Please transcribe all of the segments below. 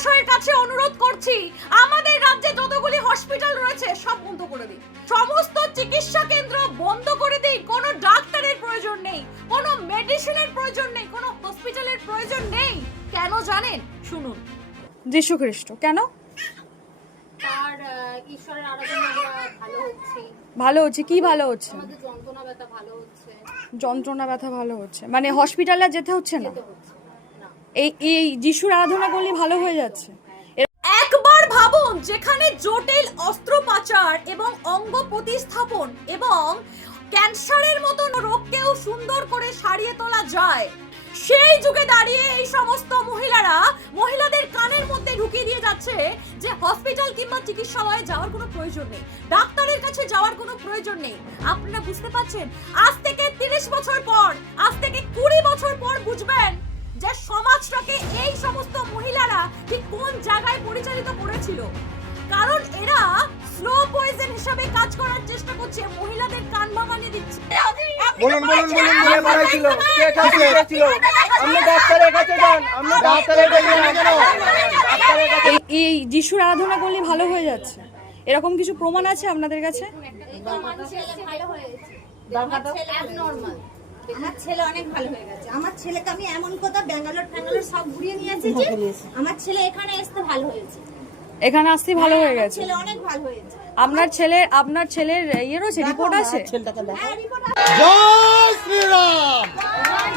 মহাশয়ের কাছে অনুরোধ করছি, আমাদের রাজ্যে যতগুলি হসপিটাল রয়েছে সব বন্ধ করে দিন, সমস্ত চিকিৎসা কেন্দ্র বন্ধ করে দিন। কোনো ডাক্তারের প্রয়োজন নেই, কোনো মেডিসিনের প্রয়োজন নেই, কোনো হসপিটালের প্রয়োজন নেই। কেন জানেন? শুনুন। যীশু খ্রিস্ট কেন তার ঈশ্বরের আরাধনা ভালো হচ্ছে। ভালো হচ্ছে? কি ভালো হচ্ছে? আমাদের যন্ত্রণা ব্যথা ভালো হচ্ছে। যন্ত্রণা ব্যথা ভালো হচ্ছে মানে হসপিটালে যেতে হচ্ছে না? যেতে হচ্ছে না। এই যিশুর আরাধনা করলে ভালো হয়ে যাচ্ছে। একবার ভাবুন, যেখানে জটিল অস্ত্রোপচার এবং অঙ্গ প্রতিস্থাপন এবং ক্যান্সারের মতন রোগকেও সুন্দর করে সারিয়ে তোলা যায়, সেই যুগে দাঁড়িয়ে এই সমস্ত মহিলাদের কানের মধ্যে ঢুকিয়ে দিয়ে যাচ্ছে যে হসপিটাল কিংবা চিকিৎসালয়ে যাওয়ার কোনো প্রয়োজন নেই, ডাক্তারের কাছে যাওয়ার কোনো প্রয়োজন নেই। আপনারা বুঝতে পারছেন? আজ থেকে 30 বছর পর, আজ থেকে 20 বছর পর বুঝবেন যে সমাজটাকে এই সমস্ত মহিলারা ঠিক কোন জায়গায় পরিচালিত করেছিল। কারণ এরা স্লো পয়জন হিসেবে কাজ করার চেষ্টা করছে, মহিলাদের কান ভাঙানি দিচ্ছে। বলুন বলে বাড়াইছিল কে কাছে ছিল? আমরা ডাক্তারের কাছে যান, আমরা ডাক্তারের কাছে না কেন? ডাক্তারের কাছে এই যিশুর আরাধনা করলে ভালো হয়ে যাচ্ছে, এরকম কিছু প্রমাণ আছে আপনাদের কাছে? আমার ছেলে ভালো হয়েছে। আমার ছেলে abnormal। আমার ছেলে অনেক ভালো হয়ে গেছে। আমার ছেলেকে আমি এমন কথা ব্যাঙ্গালোর সব ঘুরিয়ে নিয়ে এসেছি, আমার ছেলে এখানে আসতে ভালো হয়েছে। এখানে আসতে ভালো হয়ে গেছে? ছেলে অনেক ভালো হয়েছে। আপনার ছেলের ইয়ে রয়েছে, রিপোর্ট আছে? হ্যাঁ, রিপোর্ট জয় শ্রীরাম,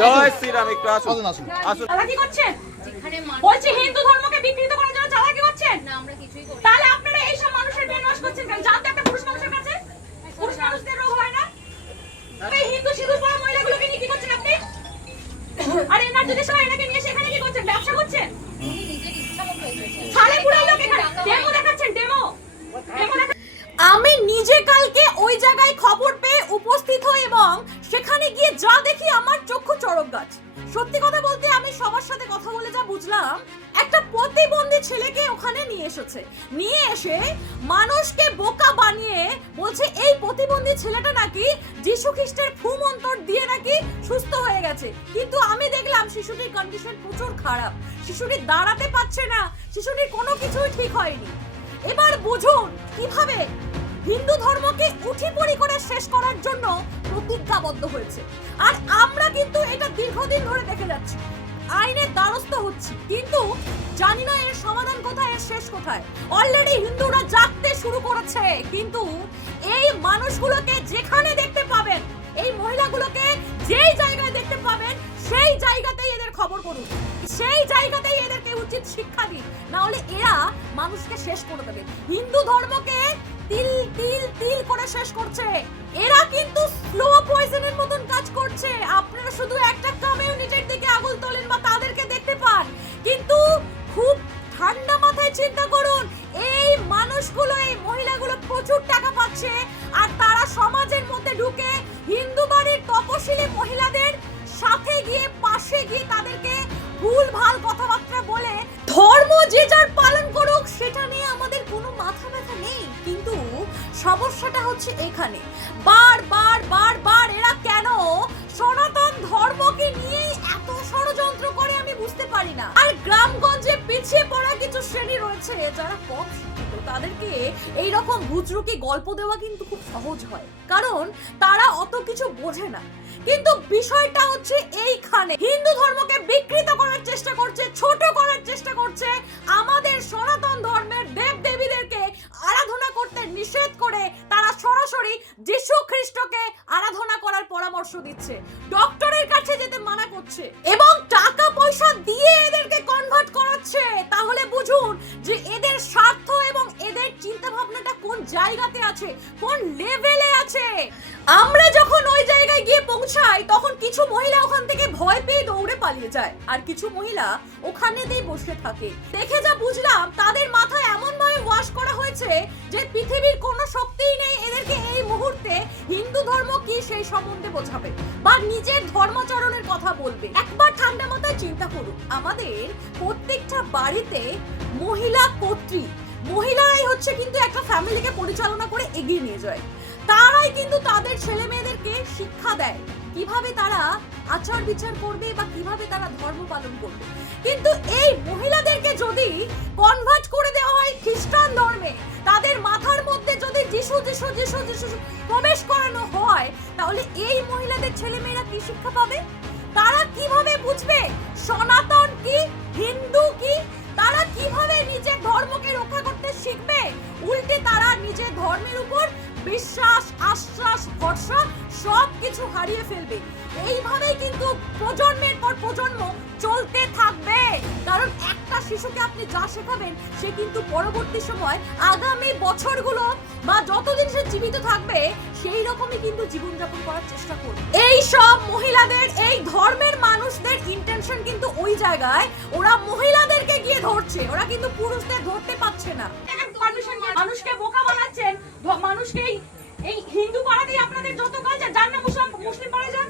জয় শ্রীরাম। একটু আসুন আসুন। চালাকি করছেন? যেখানে বলছি হিন্দু ধর্মকে বিকৃত করার জন্য চালাকি করছেন? না আমরা কিছুই করি না। তাহলে আপনারা এই সব মানুষের ব্রেন ওয়াশ করছেন কেন? জানতে একটা পুরুষ মানুষের কাছে পুরুষ মানুষদের রোগ হয় না? এই হিন্দু সিঁদুর পরা মহিলাগুলোকে নিয়ে কি করছেন আপনি? আর এনার যদি সবাই এনাকে নিয়ে সেখানে কি করছেন? ব্যবসা করছেন? উনি নিজের ইচ্ছা মতো এসেছেন। সাড়ে পুরাই লোক এখানে ডেমো দেখাচ্ছেন, ডেমো আমি নিজে কালকে ওই জায়গায় খবর পেয়ে উপস্থিত হই এবং সেখানে গিয়ে যা দেখি আমার চক্ষু চড়ক গাছ। সত্যি কথা বলতে আমি সবার সাথে কথা বলে যা বুঝলাম, একটা প্রতিবন্ধী ছেলেকে ওখানে নিয়ে এসে মানুষকে বোকা বানিয়ে বলছে এই প্রতিবন্ধী ছেলেটা নাকি যীশু খ্রিস্টের ফু মন্তর দিয়ে নাকি সুস্থ হয়ে গেছে। কিন্তু আমি দেখলাম শিশুটির কন্ডিশন প্রচুর খারাপ, শিশুটি দাঁড়াতে পারছে না, শিশুটির কোনো কিছুই ঠিক হয়নি। এবার বুঝুন কিভাবে হিন্দু ধর্মকে উঠিপড়ি করে শেষ করার জন্য প্রতিজ্ঞাবদ্ধ হয়েছে। আর আমরা কিন্তু এটা দীর্ঘদিন ধরে দেখে যাচ্ছি, আইনের দ্বারস্থ হচ্ছি, কিন্তু জানি না এর সমাধান কোথায়, এর শেষ কোথায়। অলরেডি হিন্দুরা জাগতে শুরু করেছে, কিন্তু এই মানুষগুলোকে যেখানে দেখতে পাবেন, এই মহিলাগুলোকে যেই জায়গায় দেখতে পাবেন, সেই জায়গাতেই এদের খবর করুন, সেই জায়গাতেই এদেরকে উচিত শিক্ষা দিন, না হলে এরা মানুষকে শেষ করে দেবে। হিন্দু ধর্মকে তিল তিল তিল করে শেষ করছে। এরা কিন্তু স্লো পয়জনের মতন কাজ করছে। আপনারা শুধু একটা কমিউনিটির দিকে আঙুল তোলেন বা তাদেরকে দেখতে পান, কিন্তু খুব ঠান্ডা মাথায় চিন্তা করুন, এই মানুষগুলো, এই মহিলাগুলো প্রচুর টাকা পাচ্ছে আর তারা সমাজের মধ্যে ঢুকে হিন্দু বাড়ির তপশিলি মহিলাদের সাথে গিয়ে পাশে গিয়ে তাদেরকে ভুল ভাল কথাবার্তা বলে ধর্ম যে যার পালন করুক, সেটা নিয়ে আমাদের কোনো মাথা ব্যথা নেই। কিন্তু সমস্যাটা হচ্ছে এখানে বার এরা কেন সনাতন ধর্মকে নিয়ে এত ষড়যন্ত্র করে আমি বুঝতে পারি না। আর গ্রামগঞ্জে পিছিয়ে পড়া কিছু শ্রেণী রয়েছে যারা কম শিক্ষিত, তাদেরকে এইরকম বুজরুকি গল্প দেওয়া কিন্তু খুব সহজ হয়, কারণ তারা অত কিছু বোঝে না। কিন্তু বিষয়টা হচ্ছে এইখানে হিন্দু ধর্মকে বিকৃত করার চেষ্টা করছে, ছোট করার চেষ্টা করছে, আমাদের সনাতন ধর্মের দেব দেবীদেরকে আরাধনা করতে নিষেধ করে তারা সরাসরি যীশু খ্রিস্টকে আরাধনা করার পরামর্শ দিচ্ছে, ডক্টরের কাছে যেতে মানা করছে এবং টাকা পয়সা দিয়ে এদেরকে কনভার্ট করাচ্ছে। তাহলে বুঝুন যে এদের স্বার্থ এবং এদের চিন্তা ভাবনাটা কোন জায়গাতে আছে, কোন লেভেলে আছে। আমরা যখন ওই জায়গায় গিয়ে পৌঁছাই তখন কিছু মহিলা ওখান থেকে ভয় পেয়ে দৌড়ে পালিয়ে যায়, আর কিছু মহিলা ওখানেতেই বসে থাকে। দেখে যা বুঝলাম তাদের মাথায় এমন ভাবে ওয়াশ করা হয়েছে যে পৃথিবীর কোনো শক্তিই নেই এদেরকে এই মুহূর্তে হিন্দু ধর্ম কি সেই সম্বন্ধে বোঝাবে বা নিজের ধর্মাচরণের কথা বলবে। একবার ঠান্ডা মাথায় চিন্তা করুন, আমাদের প্রত্যেকটা বাড়িতে মহিলারাই হচ্ছে কিন্তু একটা ফ্যামিলিকে পরিচালনা করে এগিয়ে নিয়ে যায়। তারাই কিন্তু তাদের ছেলে মেয়েদেরকে শিক্ষা দেয় কিভাবে তারা আচার বিচার করবে বা কিভাবে তারা ধর্ম পালন করবে। কিন্তু এই মহিলাদেরকে যদি কনভার্ট করে দেওয়া হয় খ্রিস্টান ধর্মে, তাদের মাথার মধ্যে যদি যিশু যিশু যিশু যিশু প্রবেশ করানো হয়, তাহলে এই মহিলাদের ছেলেমেয়েরা কি শিক্ষা পাবে? তারা কিভাবে বুঝবে সনাতন কি, হিন্দু কি? তারা কিভাবে নিজের ধর্মকে রক্ষা করতে শিখবে? উল্টে তারা নিজের ধর্মের উপর বিশ্বাস, আশ্বাস, ভরসা সবকিছু হারিয়ে ফেলবে। এইভাবেই কিন্তু প্রজন্মের পর প্রজন্ম চলতে থাকবে। কারণ একটা শিশুকে আপনি যা শেখাবেন, সে কিন্তু পরবর্তী সময় আগামী বছরগুলো বা যতদিন সে জীবিত থাকবে, সেই রকমই কিন্তু জীবনযাপন করার চেষ্টা করবে। এই সব মহিলাদের, এই ধর্মের মানুষদের ইন্টেনশন কিন্তু ওই জায়গায়, ওরা মহিলাদেরকে গিয়ে ধরছে, ওরা কিন্তু পুরুষদের ধরতে পারছে না। মানুষকে বোকা বানাচ্ছেন, মানুষকে এই হিন্দু পাড়াতেই আপনাদের যত কাজ, যান না মুসলিম পাড়ায় যান।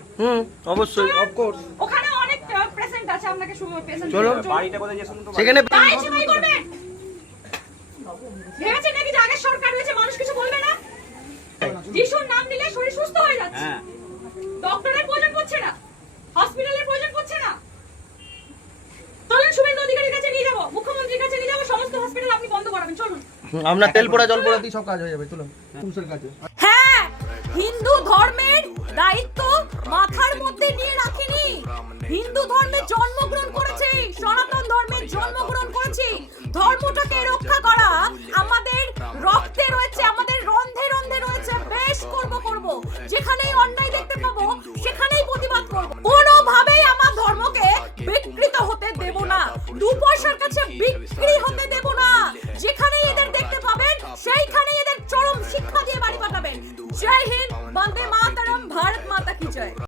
অবশ্যই, অফকোর্স। ওখানে অনেক প্রেজেন্ট আছে, আপনাকে প্রেজেন্ট চলো বাড়িটা কোথায় যে শুনুন তো। সেখানে তাই করবেন। ভেবেছেন নাকি যে আগের সরকার রয়েছে, মানুষ কিছু বলবে না? যিশুর নাম নিলে শরীর সুস্থ হয়ে যাচ্ছে, হ্যাঁ, ডক্টরের প্রয়োজন পড়ছে না, হসপিটালের প্রয়োজন পড়ছে না। চলুন শুভেন্দু অধিকারীর কাছে নিয়ে যাবো, মুখ্যমন্ত্রীর কাছে নিয়ে যাবো, সমস্ত হসপিটাল আপনি বন্ধ করাবেন। চলুন, আমরা তেল পোড়া জল পোড়াতেই সব কাজ হয়ে যাবে। চলুন পুরুষের কাছে। হ্যাঁ, হিন্দু ধর্মের দায়িত্ব মাথার মধ্যে নিয়ে রাখিনি। হিন্দু ধর্মে জন্মগ্রহণ করেছি, সনাতন ধর্মে জন্মগ্রহণ করেছি, ধর্মটাকে